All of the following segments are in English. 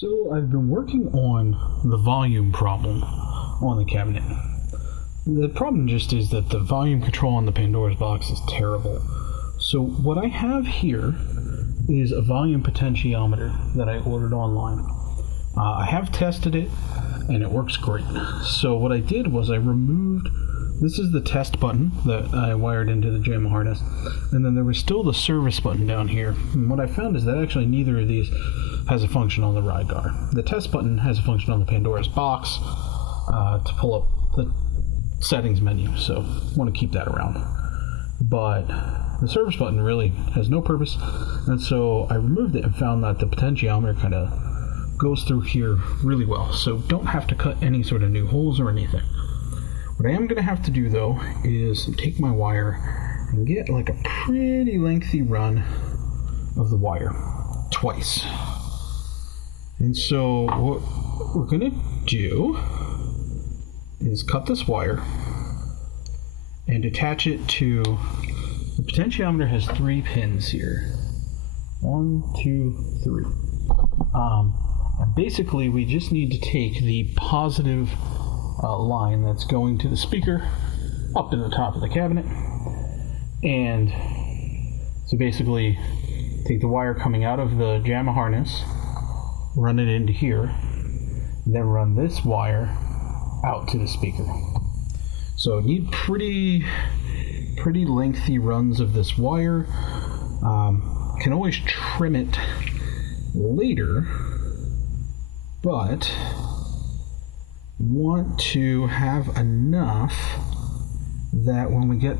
So I've been working on the volume problem on the cabinet. The problem just is that the volume control on the Pandora's box is terrible. So what I have here is a volume potentiometer that I ordered online. I have tested it and it works great. So what I did was I removed, this is the test button that I wired into the JAMA harness, and then there was still the service button down here. And what I found is that actually neither of these has a function on the Rygar. The test button has a function on the Pandora's box to pull up the settings menu, so I want to keep that around. But the service button really has no purpose, and so I removed it and found that the potentiometer kind of goes through here really well, so don't have to cut any sort of new holes or anything. What I am going to have to do though is take my wire and get like a pretty lengthy run of the wire twice. And so what we're going to do is cut this wire and attach it to, the potentiometer has 3 pins here. 1, 2, 3. And basically we just need to take the positive line that's going to the speaker up in the top of the cabinet, and so basically take the wire coming out of the JAMA harness, run it into here, then run this wire out to the speaker. So need pretty lengthy runs of this wire. Can always trim it later, but want to have enough that when we get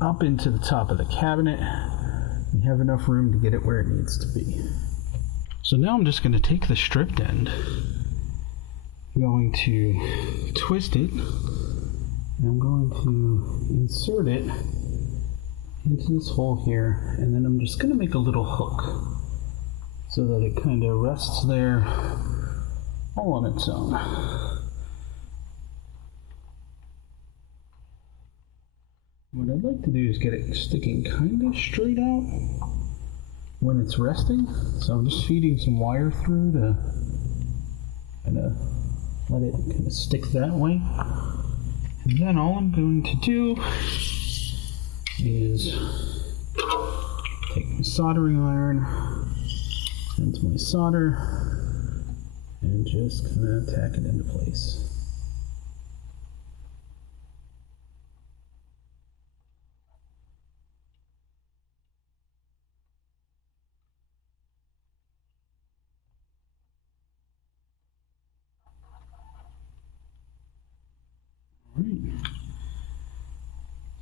up into the top of the cabinet, we have enough room to get it where it needs to be. So now I'm just going to take the stripped end, I'm going to twist it, and I'm going to insert it into this hole here, and then I'm just going to make a little hook so that it kind of rests there all on its own. What I'd like to do is get it sticking kind of straight out when it's resting. So I'm just feeding some wire through to kind of let it kind of stick that way. And then all I'm going to do is take my soldering iron into my solder and just kind of tack it into place.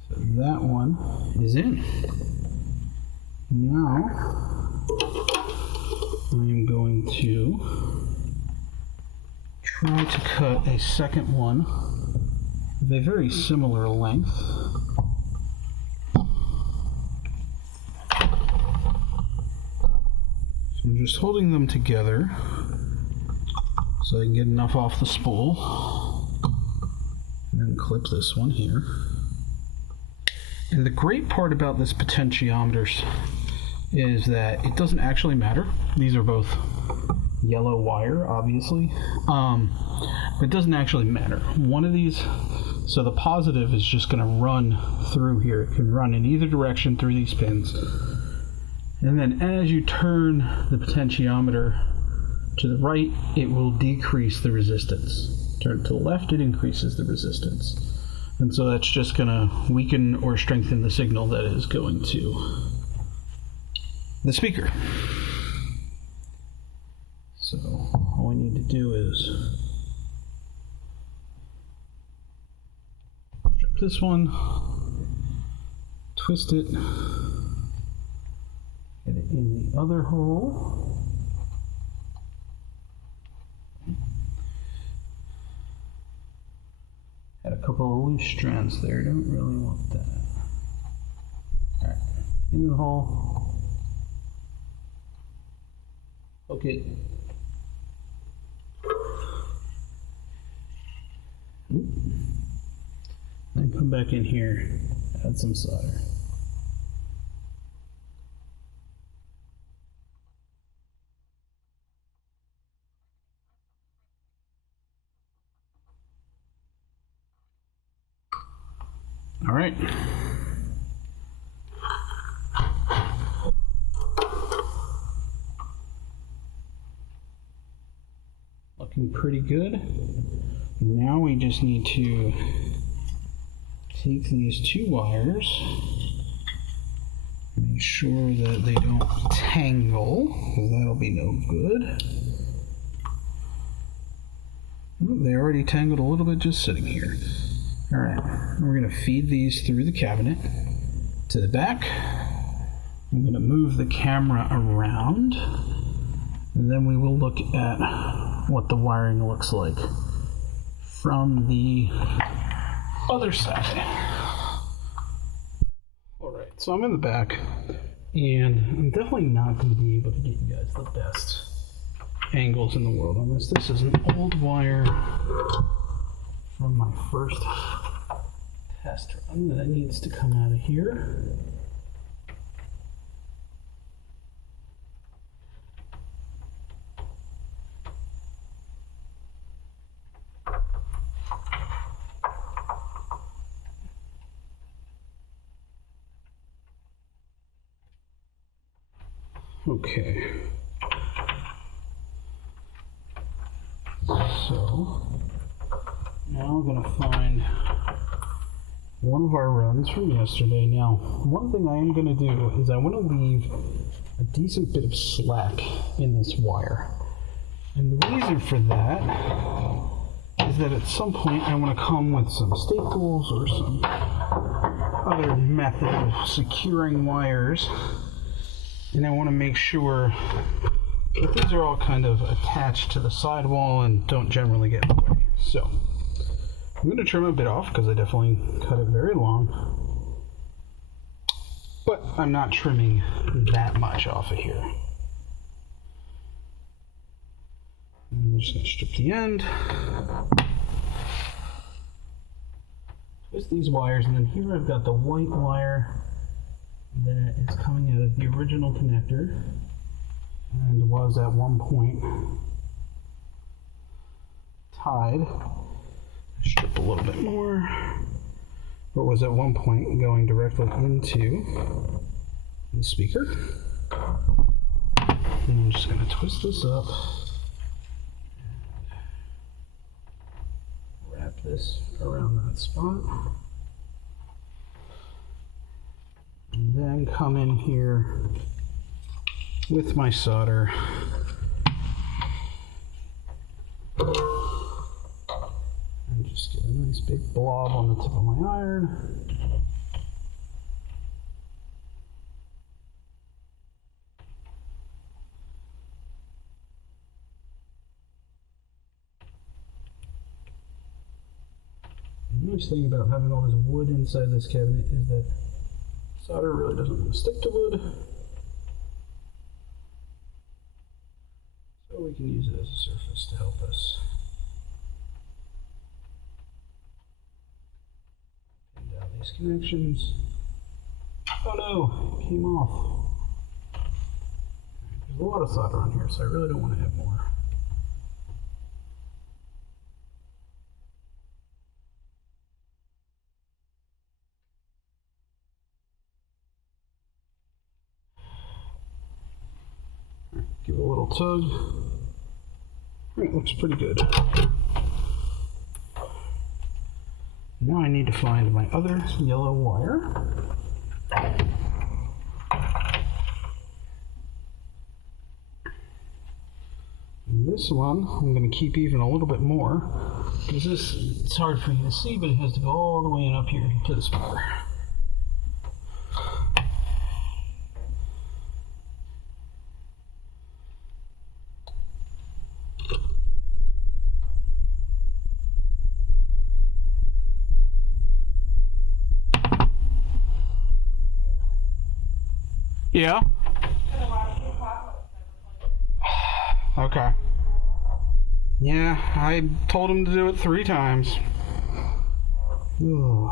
So that one is in. Now I'm going to try to cut a second one of a very similar length. So I'm just holding them together so I can get enough off the spool. And then clip this one here. And the great part about this potentiometers is that it doesn't actually matter. These are both yellow wire, obviously, but it doesn't actually matter. One of these, so the positive is just going to run through here. It can run in either direction through these pins. And then as you turn the potentiometer to the right, it will decrease the resistance. Turn to the left, it increases the resistance. And so that's just going to weaken or strengthen the signal that is going to the speaker. So all we need to do is strip this one, twist it, get it in the other hole. Had a couple of loose strands there, don't really want that. Alright, in the hole. Hook it. Then come back in here, add some solder. All right. Looking pretty good. Now we just need to take these two wires, make sure that they don't tangle, because that'll be no good. Oh, they already tangled a little bit just sitting here. All right, we're going to feed these through the cabinet to the back. I'm going to move the camera around, and then we will look at what the wiring looks like from the other side. All right, so I'm in the back, and I'm definitely not going to be able to get you guys the best angles in the world on this. This is an old wire from my first test run that needs to come out of here. Okay. So now we're going to find one of our runs from yesterday. Now, one thing I am going to do is I want to leave a decent bit of slack in this wire. And the reason for that is that at some point I want to come with some staples or some other method of securing wires. And I want to make sure that these are all kind of attached to the sidewall and don't generally get in the way. So I'm going to trim a bit off because I definitely cut it very long. But I'm not trimming that much off of here. I'm just going to strip the end. Twist these wires, and then here I've got the white wire that is coming out of the original connector and was at one point tied. Strip a little bit more, but was at one point going directly into the speaker. And I'm just going to twist this up, wrap this around that spot. And then come in here with my solder and just get a nice big blob on the tip of my iron. The nice thing about having all this wood inside this cabinet is that solder really doesn't want to stick to wood, so we can use it as a surface to help us pin down these connections. Oh no, it came off. There's a lot of solder on here, so I really don't want to have more. Give it a little tug. It looks pretty good. Now I need to find my other yellow wire. And this one I'm going to keep even a little bit more because this, it's hard for you to see, but it has to go all the way up here to the speaker. Yeah? Okay. Yeah, I told him to do it 3 times. Ugh.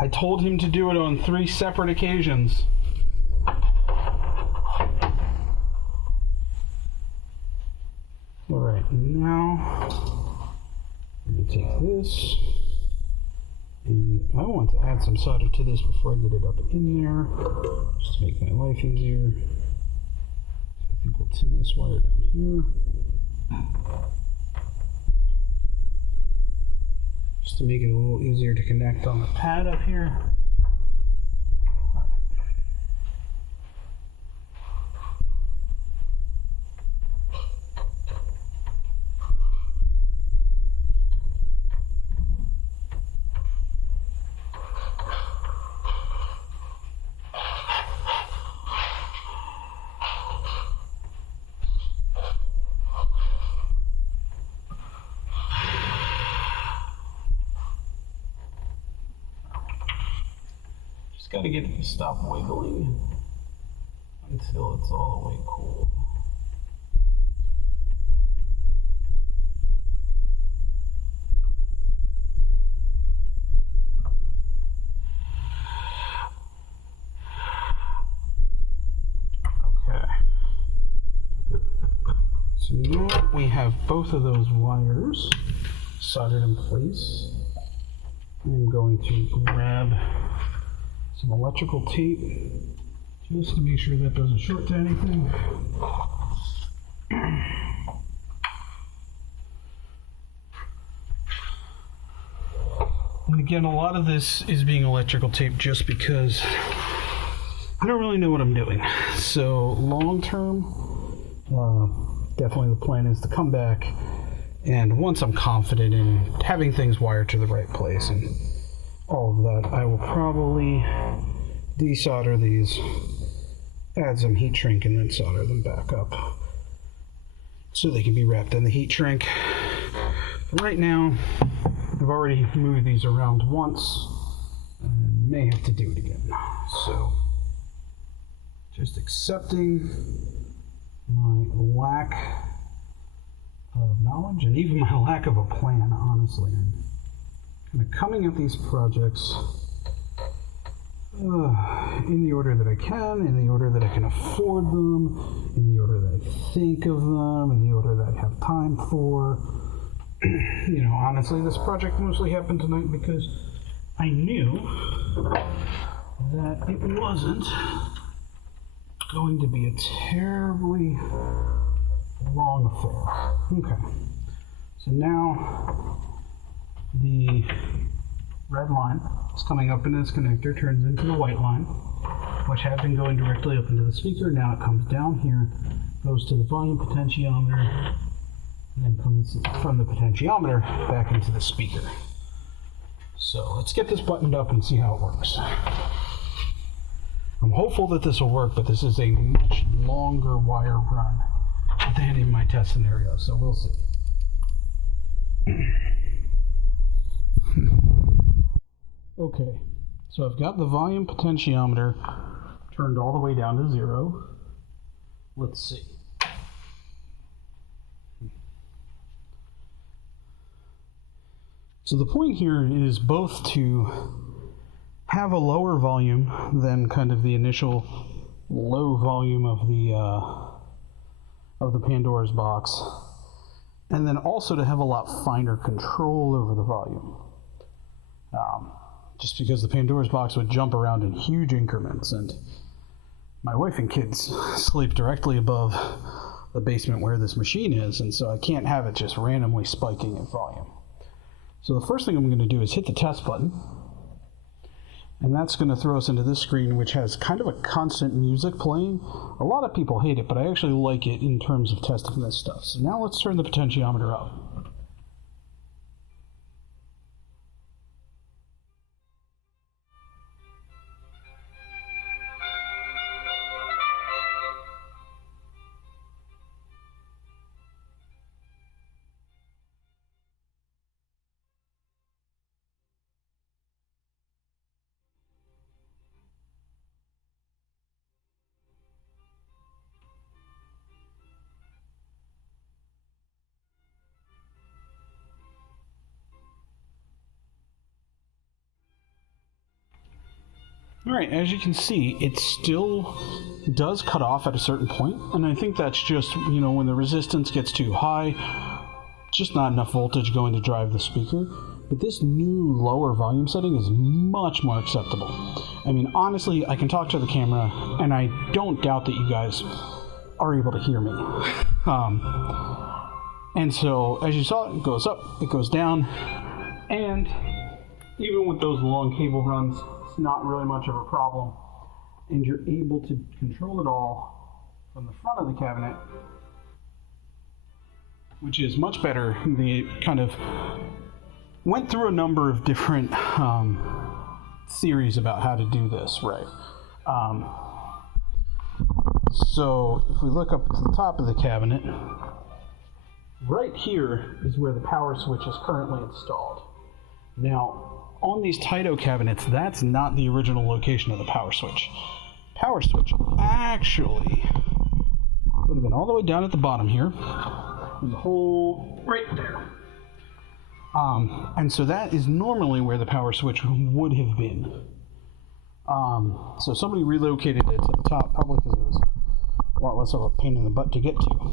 I told him to do it on 3 separate occasions. Alright, now I'm going to take this And I want to add some solder to this before I get it up in there, just to make my life easier. I think we'll tin this wire down here. Just to make it a little easier to connect on the pad up here. Just got to get it to stop wiggling until it's all the way cooled. Okay. So now we have both of those wires soldered in place. I'm going to grab some electrical tape just to make sure that doesn't short to anything. And again, a lot of this is being electrical tape just because I don't really know what I'm doing. So long term, definitely the plan is to come back, and once I'm confident in having things wired to the right place and all of that, I will probably desolder these, add some heat shrink, and then solder them back up so they can be wrapped in the heat shrink. But right now, I've already moved these around once and may have to do it again. So just accepting my lack of knowledge and even my lack of a plan, honestly. I'm kind of coming at these projects in the order that I can, in the order that I can afford them, in the order that I think of them, in the order that I have time for. You know, honestly, this project mostly happened tonight because I knew that it wasn't going to be a terribly long affair. Okay, so now the red line is coming up in this connector, turns into the white line, which had been going directly up into the speaker. Now it comes down here, goes to the volume potentiometer, and then comes from the potentiometer back into the speaker. So let's get this buttoned up and see how it works. I'm hopeful that this will work, but this is a much longer wire run than in my test scenario, so we'll see. Okay, so I've got the volume potentiometer turned all the way down to 0. Let's see. So the point here is both to have a lower volume than kind of the initial low volume of the Pandora's box, and then also to have a lot finer control over the volume. Just because the Pandora's box would jump around in huge increments, and my wife and kids sleep directly above the basement where this machine is, and so I can't have it just randomly spiking in volume. So the first thing I'm going to do is hit the test button, and that's going to throw us into this screen, which has kind of a constant music playing. A lot of people hate it, but I actually like it in terms of testing this stuff. So now let's turn the potentiometer up. Alright, as you can see, it still does cut off at a certain point, and I think that's just, you know, when the resistance gets too high, just not enough voltage going to drive the speaker. but this new lower volume setting is much more acceptable. I mean, honestly, I can talk to the camera, and I don't doubt that you guys are able to hear me. And so, as you saw, it goes up, it goes down, and even with those long cable runs, it's not really much of a problem. And you're able to control it all from the front of the cabinet, which is much better. They kind of went through a number of different theories about how to do this, right? So if we look up at the top of the cabinet, right here is where the power switch is currently installed. Now, on these Taito cabinets, that's not the original location of the power switch. Power switch actually would have been all the way down at the bottom here. There's a hole right there. And so that is normally where the power switch would have been. So somebody relocated it to the top, probably because it was a lot less of a pain in the butt to get to.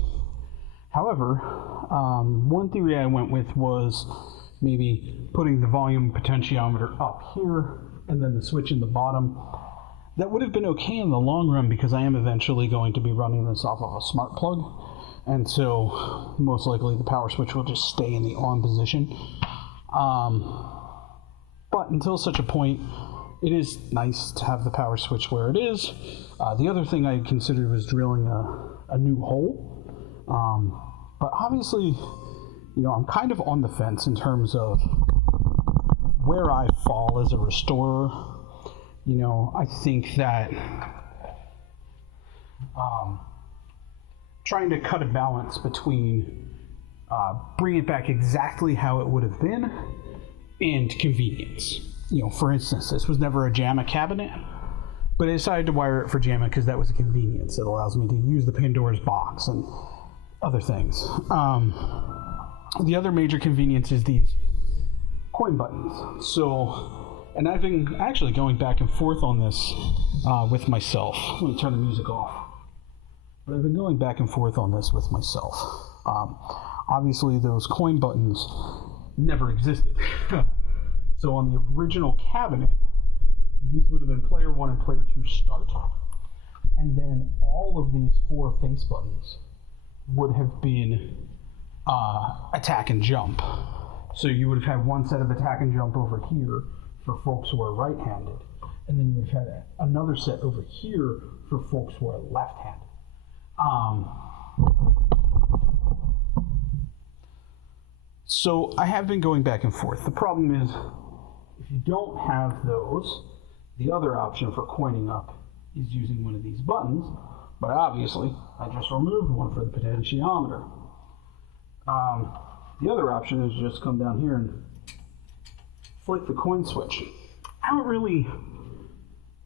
However, one theory I went with was maybe putting the volume potentiometer up here and then the switch in the bottom. That would have been okay in the long run because I am eventually going to be running this off of a smart plug. And so most likely the power switch will just stay in the on position. But until such a point, it is nice to have the power switch where it is. The other thing I considered was drilling a new hole. But obviously, I'm kind of on the fence in terms of where I fall as a restorer. I think that trying to cut a balance between bring it back exactly how it would have been and convenience. For instance, this was never a JAMA cabinet, but I decided to wire it for JAMA because that was a convenience. It allows me to use the Pandora's box and other things. The other major convenience is these coin buttons. So, and I've been actually going back and forth on this with myself. Let me turn the music off. But I've been going back and forth on this with myself. Obviously, those coin buttons never existed. So on the original cabinet, these would have been player 1 and player 2 start. And then all of these 4 face buttons would have been attack and jump. So you would have had one set of attack and jump over here for folks who are right-handed, and then you would have had another set over here for folks who are left-handed. So I have been going back and forth. The problem is, if you don't have those, the other option for coining up is using one of these buttons, but obviously I just removed one for the potentiometer. The other option is just come down here and flick the coin switch. I don't really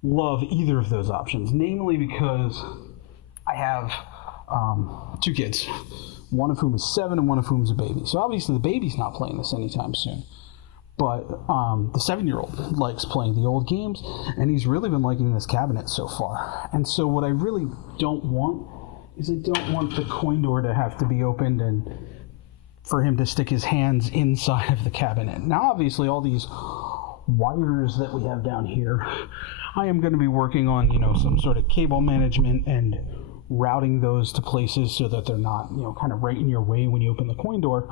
love either of those options, namely because I have 2 kids, one of whom is 7 and one of whom is a baby. So obviously the baby's not playing this anytime soon. But the 7-year-old likes playing the old games, and he's really been liking this cabinet so far. And so what I really don't want is I don't want the coin door to have to be opened and for him to stick his hands inside of the cabinet. Now obviously all these wires that we have down here, I am going to be working on, some sort of cable management and routing those to places so that they're not, kind of right in your way when you open the coin door.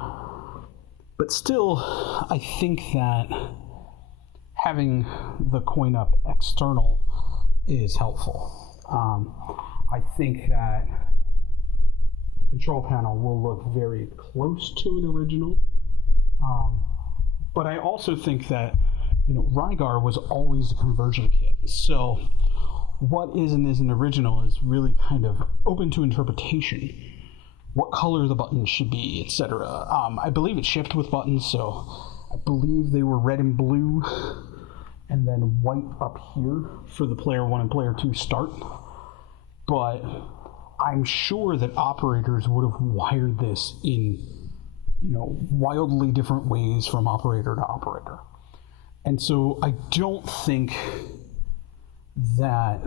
But still, I think that having the coin up external is helpful. I think that the control panel will look very close to an original. But I also think that, Rygar was always a conversion kit. So what is and isn't original is really kind of open to interpretation. What color the buttons should be, etc. I believe it shipped with buttons, so I believe they were red and blue, and then white up here for the player 1 and player 2 start. But I'm sure that operators would have wired this in, wildly different ways from operator to operator. And so I don't think that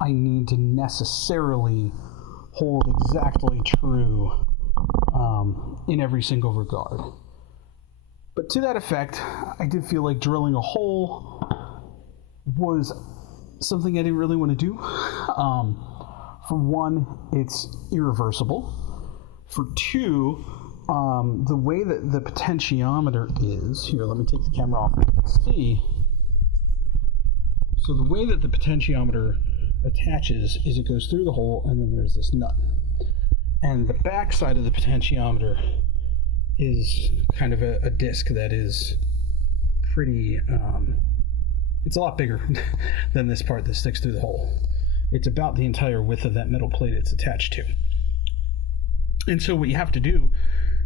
I need to necessarily hold exactly true in every single regard. But to that effect, I did feel like drilling a hole was something I didn't really want to do. For one, it's irreversible. For two, the way that the potentiometer is, here, let me take the camera off and you can see. So the way that the potentiometer attaches is it goes through the hole and then there's this nut. And the back side of the potentiometer is kind of a disc that is pretty, it's a lot bigger than this part that sticks through the hole. It's about the entire width of that metal plate it's attached to. And so what you have to do,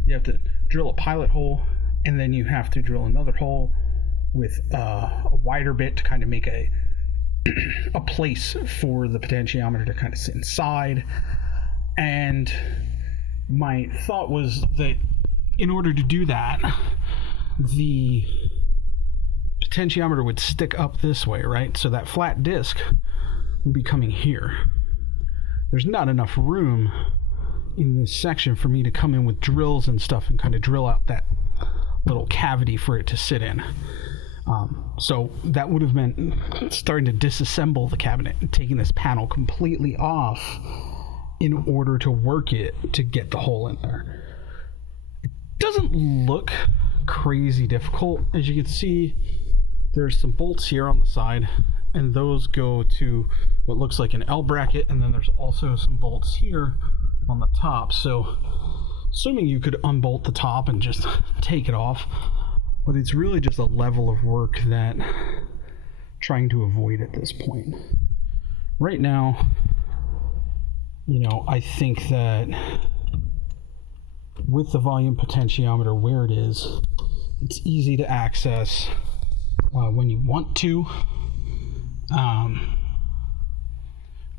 you have to drill a pilot hole, and then you have to drill another hole with a wider bit to kind of make a place for the potentiometer to kind of sit inside. And my thought was that in order to do that, the potentiometer would stick up this way, right? So that flat disc would be coming here. There's not enough room in this section for me to come in with drills and stuff and kind of drill out that little cavity for it to sit in. So that would have meant starting to disassemble the cabinet and taking this panel completely off in order to work it to get the hole in there. It doesn't look crazy difficult. As you can see, there's some bolts here on the side, and those go to what looks like an L bracket, and then there's also some bolts here on the top. So assuming you could unbolt the top and just take it off, but it's really just a level of work that I'm trying to avoid at this point. Right now, I think that with the volume potentiometer where it is, it's easy to access when you want to,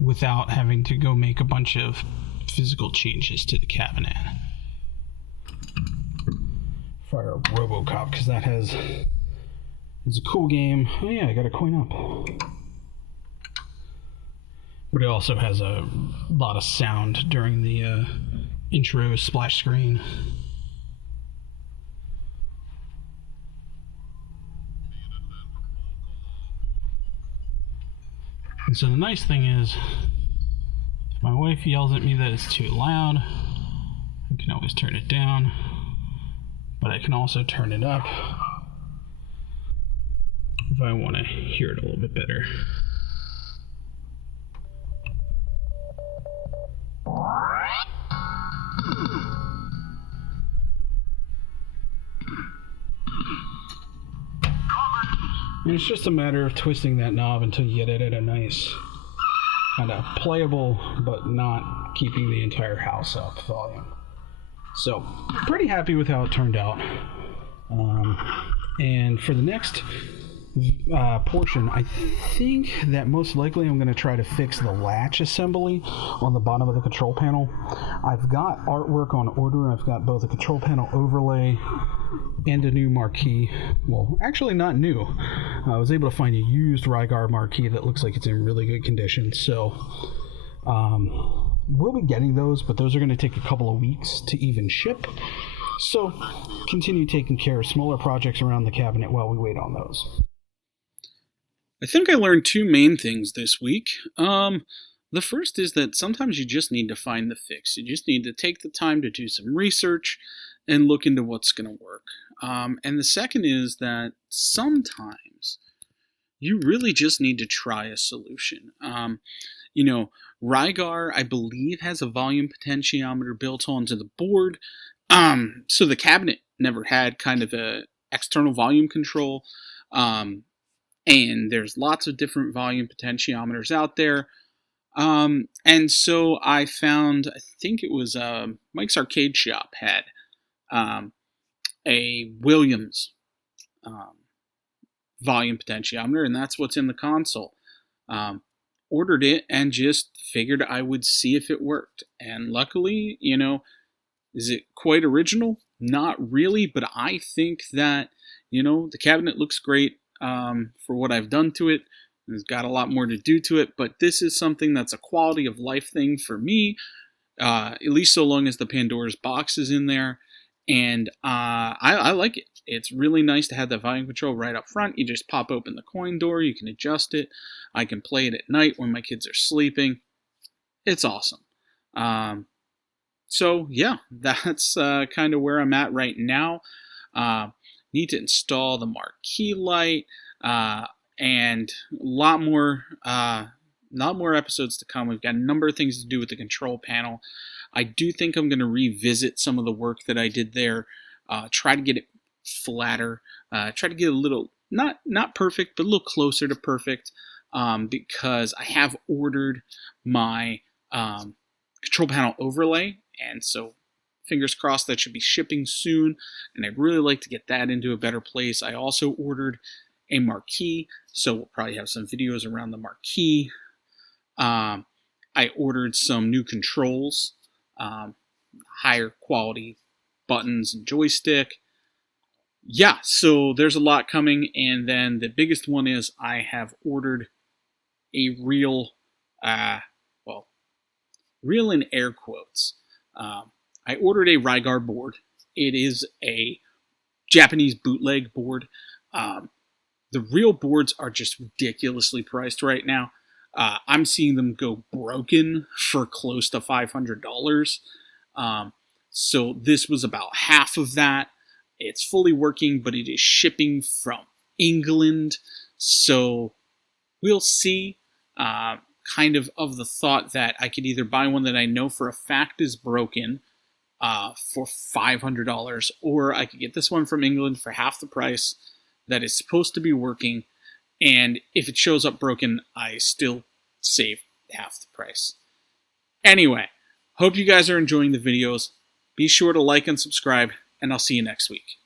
without having to go make a bunch of physical changes to the cabinet. Fire RoboCop, because it's a cool game. Oh yeah, I got a coin up. But it also has a lot of sound during the intro splash screen. And so the nice thing is, if my wife yells at me that it's too loud, I can always turn it down, but I can also turn it up if I want to hear it a little bit better. And it's just a matter of twisting that knob until you get it at a nice kind of playable but not keeping the entire house up volume. So pretty happy with how it turned out. And for the next portion, I think that most likely I'm going to try to fix the latch assembly on the bottom of the control panel. I've got artwork on order. I've got both a control panel overlay and a new marquee. Well, actually not new. I was able to find a used Rygar marquee that looks like it's in really good condition. So we'll be getting those, but those are going to take a couple of weeks to even ship. So continue taking care of smaller projects around the cabinet while we wait on those. I think I learned two main things this week. The first is that sometimes you just need to find the fix. You just need to take the time to do some research and look into what's going to work. And the second is that sometimes you really just need to try a solution. Rygar, I believe, has a volume potentiometer built onto the board. So the cabinet never had kind of a external volume control. And there's lots of different volume potentiometers out there. And so I found, I think it was Mike's Arcade Shop had a Williams volume potentiometer, and that's what's in the console. Ordered it and just figured I would see if it worked. And luckily, is it quite original? Not really, but I think that, the cabinet looks great. For what I've done to it. It's got a lot more to do to it, but this is something that's a quality of life thing for me, at least so long as the Pandora's box is in there, and I like it. It's really nice to have that volume control right up front. You just pop open the coin door, you can adjust it. I can play it at night when my kids are sleeping. It's awesome. So yeah, that's kind of where I'm at right now. Need to install the marquee light, and a lot more episodes to come. We've got a number of things to do with the control panel. I do think I'm going to revisit some of the work that I did there. Try to get it flatter. Try to get a little not perfect, but a little closer to perfect. Because I have ordered my control panel overlay, and so fingers crossed that should be shipping soon, and I'd really like to get that into a better place. I also ordered a marquee, so we'll probably have some videos around the marquee. I ordered some new controls, higher quality buttons and joystick. Yeah, so there's a lot coming, and then the biggest one is I have ordered a real, real in air quotes. I ordered a Rygar board. It is a Japanese bootleg board. The real boards are just ridiculously priced right now. I'm seeing them go broken for close to $500. So this was about half of that. It's fully working, but it is shipping from England. So we'll see. Kind of the thought that I could either buy one that I know for a fact is broken for $500, or I could get this one from England for half the price that is supposed to be working, and if it shows up broken, I still save half the price. Anyway, hope you guys are enjoying the videos. Be sure to like and subscribe, and I'll see you next week.